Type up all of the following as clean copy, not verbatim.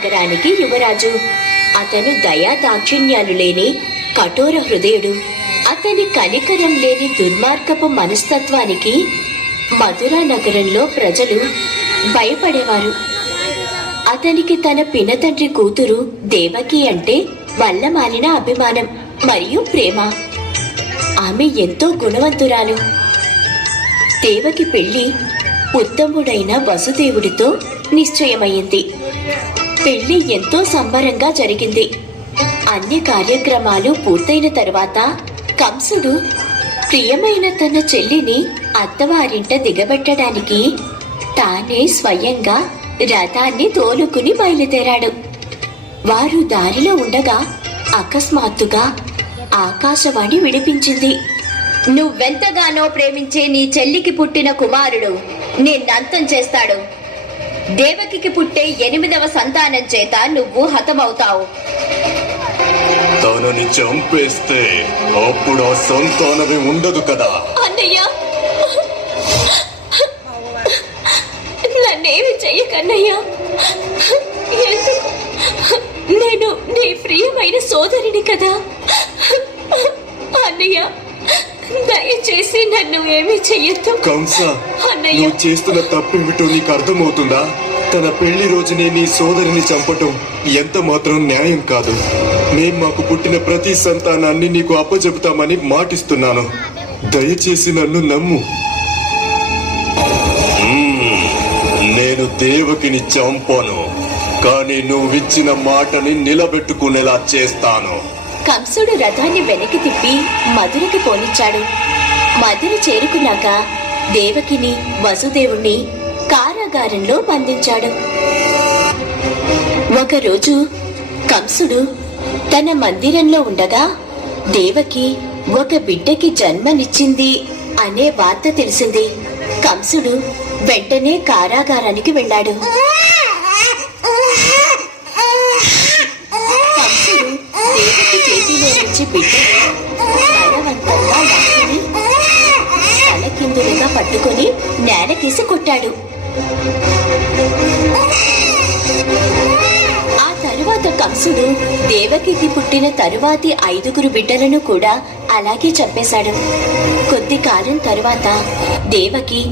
నగరానికి యువరాజు. అతను దయా దాక్షిణ్యాలు లేని కఠోర హృదయుడు. అతని కనికరం లేని దుర్మార్గపు మనస్తత్వానికి మధురా నగరంలో ప్రజలు భయపడేవారు. అతనికి తన పినతండ్రి కూతురు దేవకి అంటే వల్లమాలిన అభిమానం మరియు ప్రేమ. ఆమె ఎంతో గుణవంతురాలు. దేవకి పెళ్లి ఉత్తముడైన వసుదేవుడితో నిశ్చయమైంది. పెళ్లి ఎంతో సంబరంగా జరిగింది. అన్ని కార్యక్రమాలు పూర్తయిన తరువాత కంసుడు ప్రియమైన తన చెల్లిని అత్తవారింట దిగబెట్టడానికి తానే స్వయంగా రథాన్ని తోలుకుని బయలుదేరాడు. వారు దారిలో ఉండగా అకస్మాత్తుగా ఆకాశవాణి వినిపించింది. నువ్వెంతగానో ప్రేమించే నీ చెల్లికి పుట్టిన కుమారుడు నిన్నంతం చేస్తాడు. దేవకికి పుట్టే 8వ సంతానం చేత నువ్వు హతమవుతావు. తనని చంపేస్తే అప్పుడు ఆ సంతానమే ఉండదు కదా. అన్నయ్య, నన్నేమి చెయ్యకన్నయ్య. నేను నీ ప్రియమైన సోదరిని కదా. అన్నయ్య, దయచేసి నన్ను ఏమీ చెయ్యొద్దు. కంస, నువ్వు చేస్తున్న తప్పేమిటో నీకు అర్థమవుతుందా? తన పెళ్లి రోజునే నీ సోదరిని చంపటం ఎంత మాత్రం న్యాయం కాదు. మేం మాకు పుట్టిన ప్రతి సంతానాన్ని నీకు అప్పచెబుతామని మాటిస్తున్నాను. దయచేసి నన్ను నమ్ము. నేను దేవకిని చంపాను, కానీ నువ్విచ్చిన మాటని నిలబెట్టుకునేలా చేస్తాను. కంసుడు రథాన్ని వెనక్కి తిప్పి మధురకి పోనిచ్చాడు. మధుర చేరుకున్నాక దేవకిని వసుదేవుణ్ణి కారాగారంలో బంధించాడు. ఒకరోజు కంసుడు తన మందిరంలో ఉండగా దేవకి ఒక బిడ్డకి జన్మనిచ్చింది అనే వార్త తెలిసింది. కంసుడు వెంటనే కారాగారానికి వెళ్ళాడు. కంసుడు దేవకి చేతిలో నుంచి బిడ్డని బలవంతంగా లాక్కుని తలకిందులుగా పట్టుకుని నేలకేసి కొట్టాడు. ఆ తరువాత కంసుడు దేవకికి పుట్టిన తరువాతి 5 బిడ్డలను కూడా అలాగే చంపేశాడు. కొద్ది కాలం తరువాత దేవకి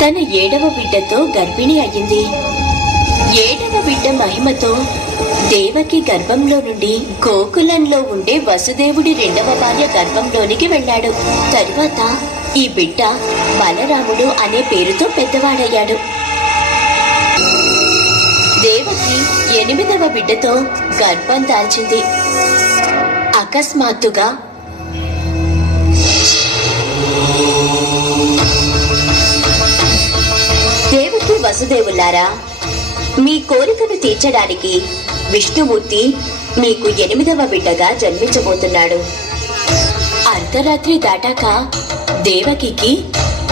తన 7వ బిడ్డతో గర్భిణి అయ్యింది. 7వ బిడ్డ మహిమతో దేవకి గర్భంలో నుండి గోకులంలో ఉండే వసుదేవుడి 2వ భార్య గర్భంలోనికి వెళ్ళాడు. తరువాత ఈ బిడ్డ బలరాముడు అనే పేరుతో పెద్దవాడయ్యాడు. దేవకి 8వ బిడ్డతో గర్భం దాల్చింది. అకస్మాత్తుగా దేవకి వసుదేవులారా, మీ కోరికను తీర్చడానికి విష్ణుమూర్తి మీకు 8వ బిడ్డగా జన్మించబోతున్నాడు. అర్ధరాత్రి దాటాక దేవకికి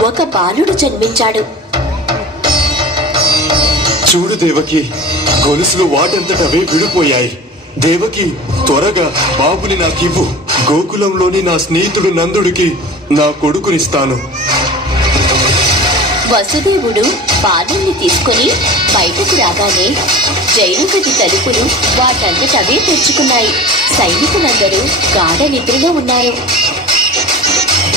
ఒక బాలుడు జన్మించాడు. చూడు దేవకి, గొలుసులు వాటంతటవే విడిపోయాయి. దేవకి, త్వరగా బాబుని నాకివ్వు. గోకులంలోని నా స్నేహితుడు నందుడికి నా కొడుకునిస్తాను. వసుదేవుడు బాలుణ్ణి తీసుకుని బయటకు రాగానే జైలు గది తలుపులు వాటంతటవే తెరుచుకున్నాయి. సైనికులందరూ గాఢ నిద్రలో ఉన్నారు.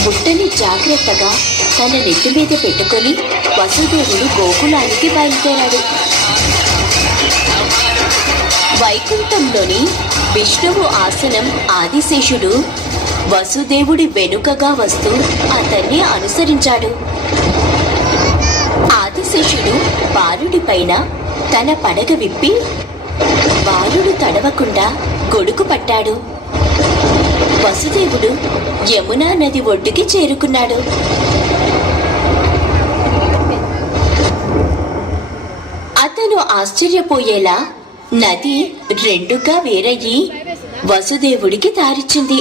బుట్టని జాగ్రత్తగా తన నెత్తి మీద పెట్టుకుని వసుదేవుడు గోకులానికి బయలుదేరాడు. వైకుంఠంలోని విష్ణువు ఆసనం ఆదిశేషుడు వసుదేవుడి వెనుకగా వస్తూ అతన్ని అనుసరించాడు. ఆదిశేషుడు బాలుడి పైన తన పడగ విప్పి బాలుడు తడవకుండా గొడుగు పట్టాడు. వసుదేవుడు యమునా నది ఒడ్డుకి చేరుకున్నాడు. అతను ఆశ్చర్యపోయేలా నది 2గా వేరయ్యి వసుదేవుడికి దారిచ్చింది.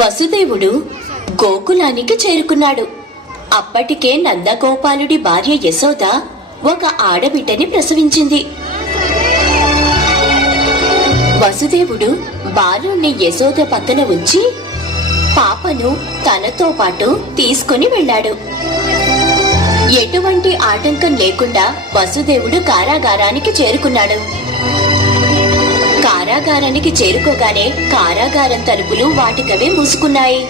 వసుదేవుడు గోకులానికి చేరుకున్నాడు. అప్పటికే నందగోపాలుడి భార్య యశోద ఒక ఆడబిడ్డని ప్రసవించింది. వసుదేవుడు బాలుణ్ణి యశోద పక్కన ఉంచి పాపను తనతో పాటు తీసుకుని వెళ్ళాడు. ఎటువంటి ఆటంకం లేకుండా వసుదేవుడు కారాగారానికి చేరుకున్నాడు. కారాగారానికి చేరుకోగానే కారాగారం తలుపులు వాటికవే మూసుకున్నాయి.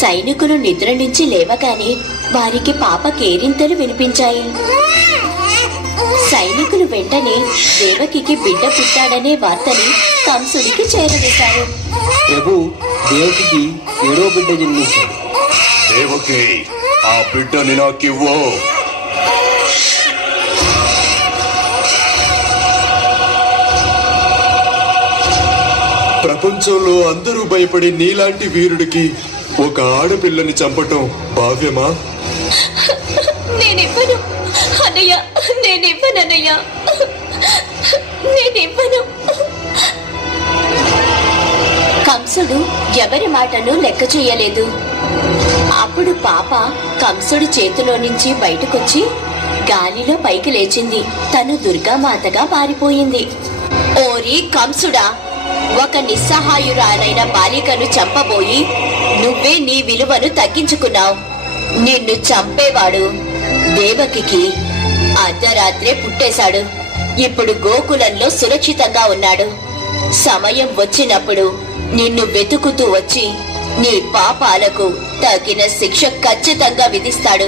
సైనికులు నిద్ర నుంచి లేవగానే వారికి పాప కేరింతలు వినిపించాయి. సైనికులు వెంటనే దేవకికి బిడ్డ పుట్టాడనే వార్తని కంసుడికి చేరవేశారు. ప్రభు, దేవకికి 7వ బిడ్డ జన్మించాడు. దేవకి, ఆ బిడ్డని నాకివ్వు. ప్రపంచంలో అందరూ భయపడే నీలాంటి వీరుడికి ఒక ఆడపిల్లని చంపటం భావ్యమా? నేనివ్వను అన్నయ్య, నేనివ్వనన్నయ్య, నేనివ్వను. కంసుడు ఎవరి మాటను లెక్క చేయలేదు. అప్పుడు పాప కంసుడి చేతిలో నుంచి బయటకొచ్చి గాలిలో పైకి లేచింది. తను దుర్గామాతగా మారిపోయింది. ఓరి కంసుడా, ఒక నిస్సహాయురాలైన బాలికను చంపబోయి నువ్వే నీ విలువను తగ్గించుకున్నావు. నిన్ను చంపేవాడు దేవకికి అర్ధరాత్రే పుట్టేశాడు. ఇప్పుడు గోకులంలో సురక్షితంగా ఉన్నాడు. సమయం వచ్చినప్పుడు నిన్ను వెతుకుతూ వచ్చి నీ పాపాలకు తగిన శిక్ష ఖచ్చితంగా విధిస్తాడు.